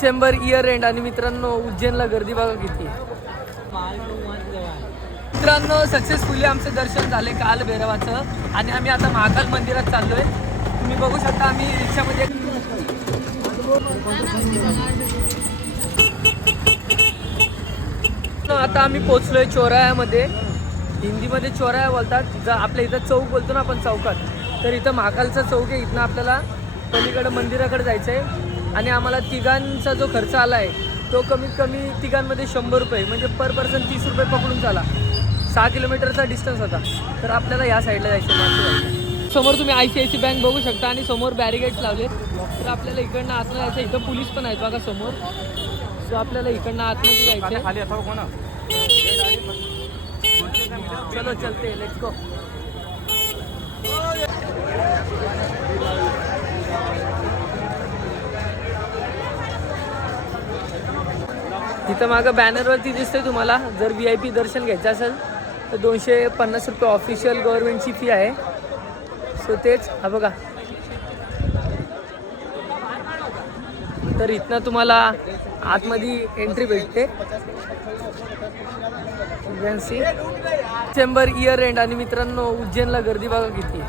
December year end आणि मित्रांनो उज्जैनला गर्दी बघा किती. मित्रांनो सक्सेसफुली आमचं दर्शन झाले काल भैरवाचं आणि आम्ही आता महाकाल मंदिरात चाललोय. तुम्ही बघू शकता आम्ही रिक्षामध्ये. आता आम्ही पोचलोय चौरायामध्ये. हिंदीमध्ये चौराया बोलतात. जर आपल्या इथं चौक बोलतो ना आपण चौकात, तर इथं महाकालचा चौक आहे. इथनं आपल्याला पलीकडं मंदिराकडे जायचं आहे आणि आम्हाला तिघांचा जो खर्च आला आहे तो कमीत कमी तिघांमध्ये 100 रुपये, म्हणजे पर पर्सन 30 रुपये पकडून चाला. 6 किलोमीटरचा डिस्टन्स होता. तर आपल्याला या साईडला जायचं. समोर तुम्ही ICICI बँक बघू शकता आणि समोर बॅरिगेड्स लावले. तर आपल्याला इकडनं आतनं जायचं. इथं पोलीस पण आहेत बघा समोर. सो आपल्याला इकडनं आतमध्ये जायचं. चलो चलते, लेट्स गो. तिथं मागं बॅनरवरती दिसतंय तुम्हाला, जर VIP दर्शन घ्यायचं असेल तर 250 रुपये ऑफिशियल गव्हर्नमेंटची फी आहे. सो तेच हा बघा. तर इथनं तुम्हाला आतमध्ये एंट्री भेटते. डिसेंबर इयर एंड आणि मित्रांनो उज्जैनला गर्दी बघा किती.